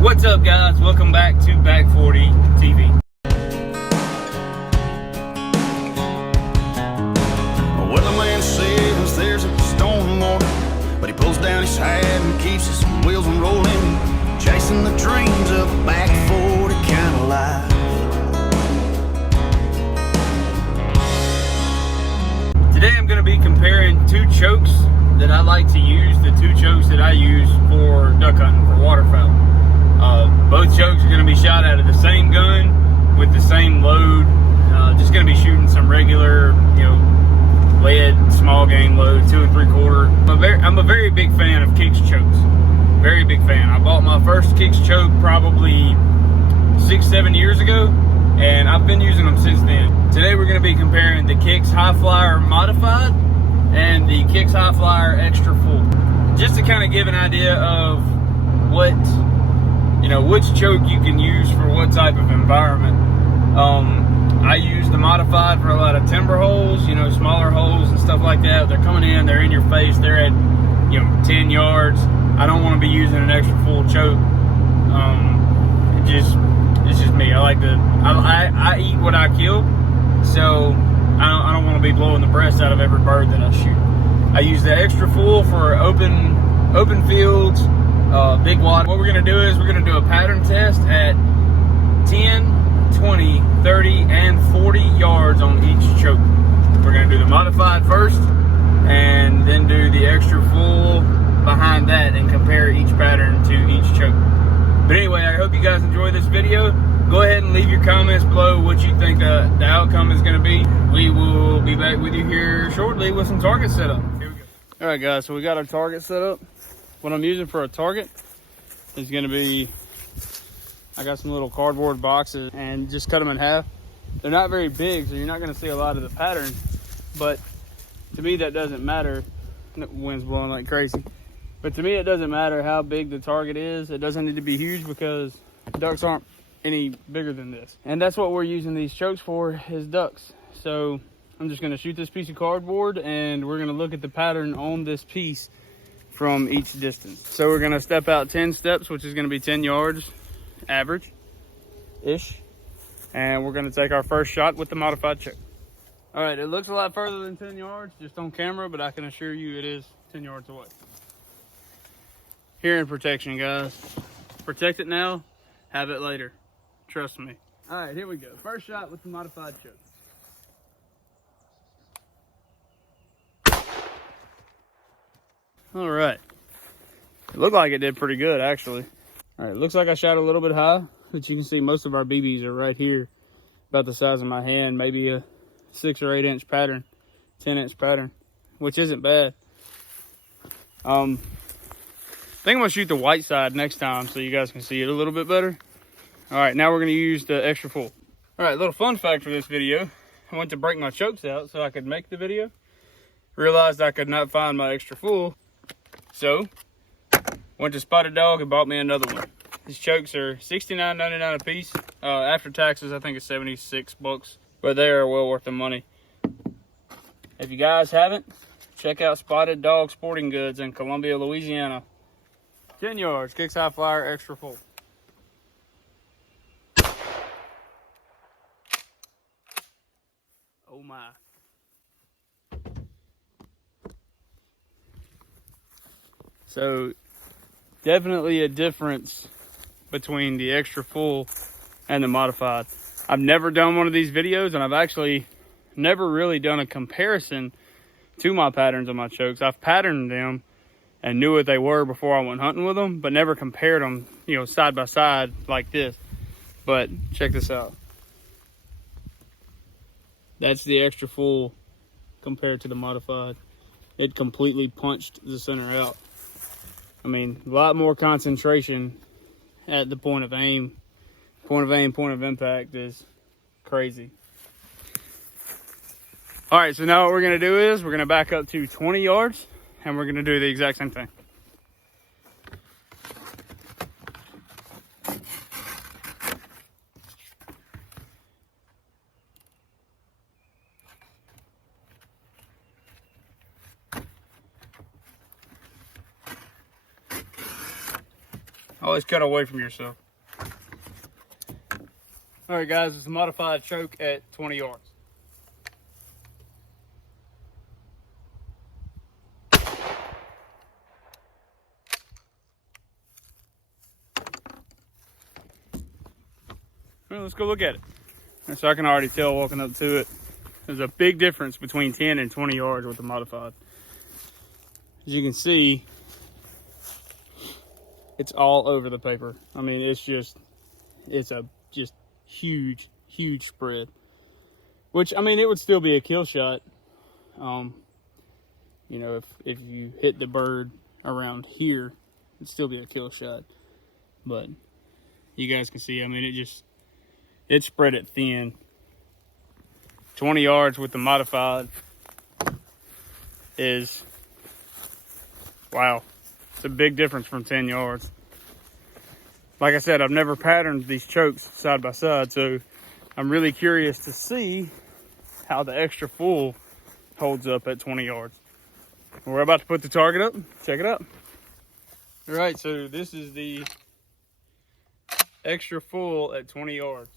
What's up, guys? Welcome back to Back 40 TV. Well, the man says there's a storm warning, but he pulls down his hat and keeps his wheels rolling, chasing the dreams of a back 40 kind of life. Today I'm going to be comparing two chokes that I like to use, the two chokes that I use for duck hunting, for waterfowl. Both chokes are going to be shot out of the same gun with the same load. Just going to be shooting some regular, lead small game load, 2 3/4. I'm a very big fan of Kicks chokes. Very big fan. I bought my first Kicks choke probably 6-7 years ago, and I've been using them since then. Today we're going to be comparing the Kicks High Flyer Modified and the Kicks High Flyer Extra Full, just to kind of give an idea of which choke you can use for what type of environment. I use the Modified for a lot of timber holes, smaller holes and stuff like that. They're coming in, they're in your face, they're at 10 yards. I don't want to be using an Extra Full choke. It's just me. I eat what I kill, so I don't want to be blowing the breast out of every bird that I shoot. I use the Extra Full for open fields, big wad. What we're going to do is we're going to do a pattern test at 10, 20, 30, and 40 yards on each choke. We're going to do the Modified first, and then do the Extra Full behind that, and compare each pattern to each choke. But anyway, I hope you guys enjoy this video. Go ahead and leave your comments below what you think the outcome is going to be. We will be back with you here shortly with some target setup. Here we go. All right, guys, so we got our target set up. What I'm using for a target is going to be, I got some little cardboard boxes and just cut them in half. They're not very big, so you're not going to see a lot of the pattern, but to me that doesn't matter. The wind's blowing like crazy. But to me it doesn't matter how big the target is. It doesn't need to be huge because ducks aren't any bigger than this. And that's what we're using these chokes for, is ducks. So I'm just going to shoot this piece of cardboard, and we're going to look at the pattern on this piece from each distance. So we're going to step out 10 steps, which is going to be 10 yards average-ish. And we're going to take our first shot with the Modified choke. All right, it looks a lot further than 10 yards just on camera, but I can assure you it is 10 yards away. Hearing protection, guys. Protect it now, have it later. Trust me. All right, here we go. First shot with the Modified choke. All right. It looked like it did pretty good, actually. All right, looks like I shot a little bit high, but you can see most of our BBs are right here, about the size of my hand, maybe a 6 or 8 inch pattern, 10 inch pattern, which isn't bad. I think I'm gonna shoot the white side next time so you guys can see it a little bit better. All right, now we're gonna use the Extra Full. All right, little fun fact for this video. I went to break my chokes out so I could make the video. Realized I could not find my Extra Full. So, went to Spotted Dog and bought me another one. These chokes are $69.99 a piece. After taxes, I think it's 76 bucks, but they are well worth the money. If you guys haven't, check out Spotted Dog Sporting Goods in Columbia, Louisiana. 10 yards, Kicks High Flyer Extra Full. Oh my. So definitely a difference between the Extra Full and the Modified. I've never done one of these videos, and I've actually never really done a comparison to my patterns on my chokes. I've patterned them and knew what they were before I went hunting with them, but never compared them, side by side like this. But check this out. That's the Extra Full compared to the Modified. It completely punched the center out. I mean, a lot more concentration at the point of aim. Point of impact is crazy. All right, so now what we're gonna do is we're gonna back up to 20 yards and we're gonna do the exact same thing. Always cut away from yourself. All right, guys, it's a modified choke at 20 yards. Well, let's go look at it. So I can already tell walking up to it, there's a big difference between 10 and 20 yards with the modified. As you can see, it's all over the paper. I mean, it's a just huge spread. Which, I mean, it would still be a kill shot. You know, if you hit the bird around here, it'd still be a kill shot. But you guys can see, I mean, it spread it thin. 20 yards with the modified is, wow, it's a big difference from 10 yards. Like I said, I've never patterned these chokes side by side, so I'm really curious to see how the extra full holds up at 20 yards. We're about to put the target up. Check it out. All right, so this is the extra full at 20 yards.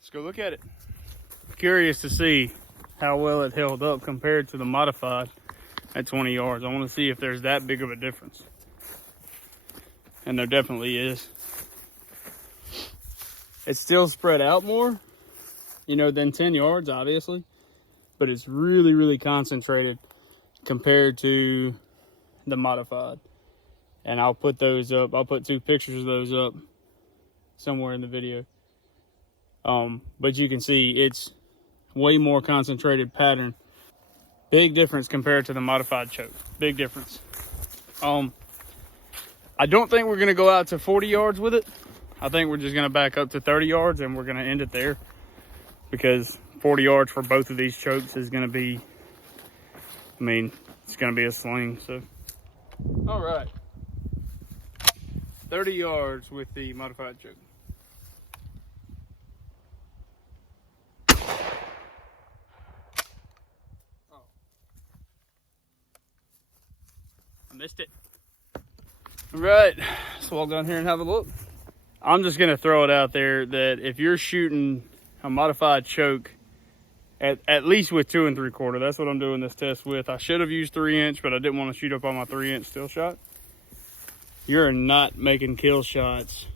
Let's go look at it. Curious to see how well it held up compared to the modified at 20 yards. I want to see if there's that big of a difference. And there definitely is. It's still spread out more, you know, than 10 yards, obviously. But it's really concentrated compared to the modified. And I'll put those up. I'll put 2 pictures of those up somewhere in the video. But you can see it's way more concentrated pattern. Big difference compared to the modified choke. Big difference. I don't think we're going to go out to 40 yards with it. I think we're just going to back up to 30 yards and we're going to end it there. Because 40 yards for both of these chokes is going to be, I mean, it's going to be a sling. So, all right. 30 yards with the modified choke. Missed it. All right, let's walk down here and have a look. I'm just gonna throw it out there that if you're shooting a modified choke, at least with 2 3/4, that's what I'm doing this test with. I should have used 3-inch, but I didn't want to shoot up on my 3-inch still shot. You're not making kill shots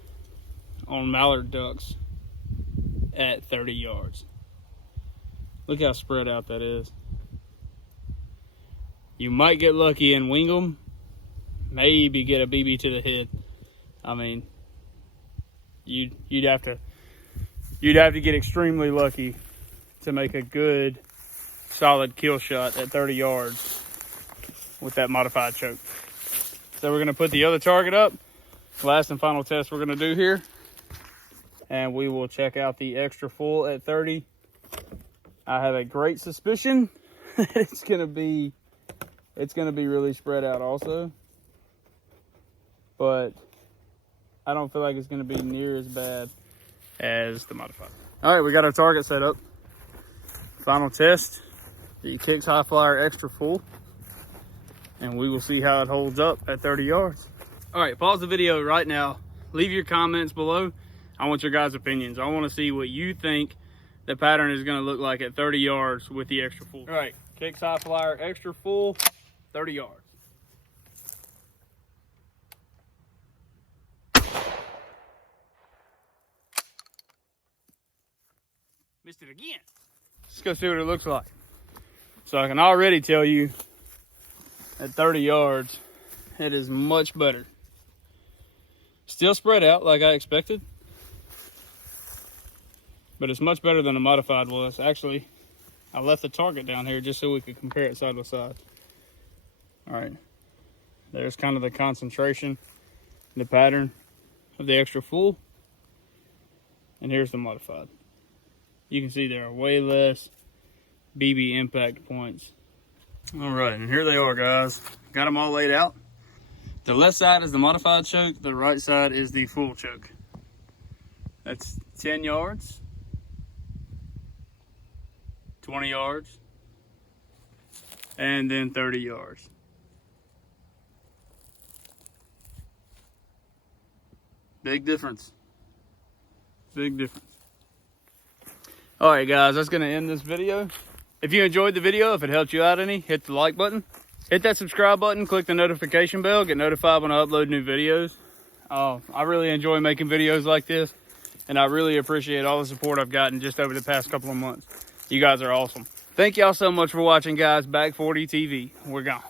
on mallard ducks at 30 yards. Look how spread out that is. You might get lucky and wing them. Maybe get a BB to the head. I mean, you'd have to get extremely lucky to make a good, solid kill shot at 30 yards with that modified choke. So we're gonna put the other target up. Last and final test we're gonna do here, and we will check out the extra full at 30. I have a great suspicion it's gonna be really spread out also. But I don't feel like it's going to be near as bad as the modified. All right, we got our target set up. Final test, the Kicks High Flyer extra full. And we will see how it holds up at 30 yards. All right, pause the video right now. Leave your comments below. I want your guys' opinions. I want to see what you think the pattern is going to look like at 30 yards with the extra full. All right, Kicks High Flyer extra full, 30 yards. Missed it again. Let's go see what it looks like. So I can already tell you at 30 yards, it is much better. Still spread out like I expected, but it's much better than the modified was. Actually, I left the target down here just so we could compare it side by side. All right, there's kind of the concentration, the pattern of the extra full, and here's the modified. You can see there are way less BB impact points. All right, and here they are, guys. Got them all laid out. The left side is the modified choke. The right side is the full choke. That's 10 yards. 20 yards, and then 30 yards. Big difference. Big difference. All right, guys, that's going to end this video. If you enjoyed the video, if it helped you out any, hit the like button. Hit that subscribe button, click the notification bell, get notified when I upload new videos. I really enjoy making videos like this, and I really appreciate all the support I've gotten just over the past couple of months. You guys are awesome. Thank y'all so much for watching, guys. Back 40 TV. We're gone.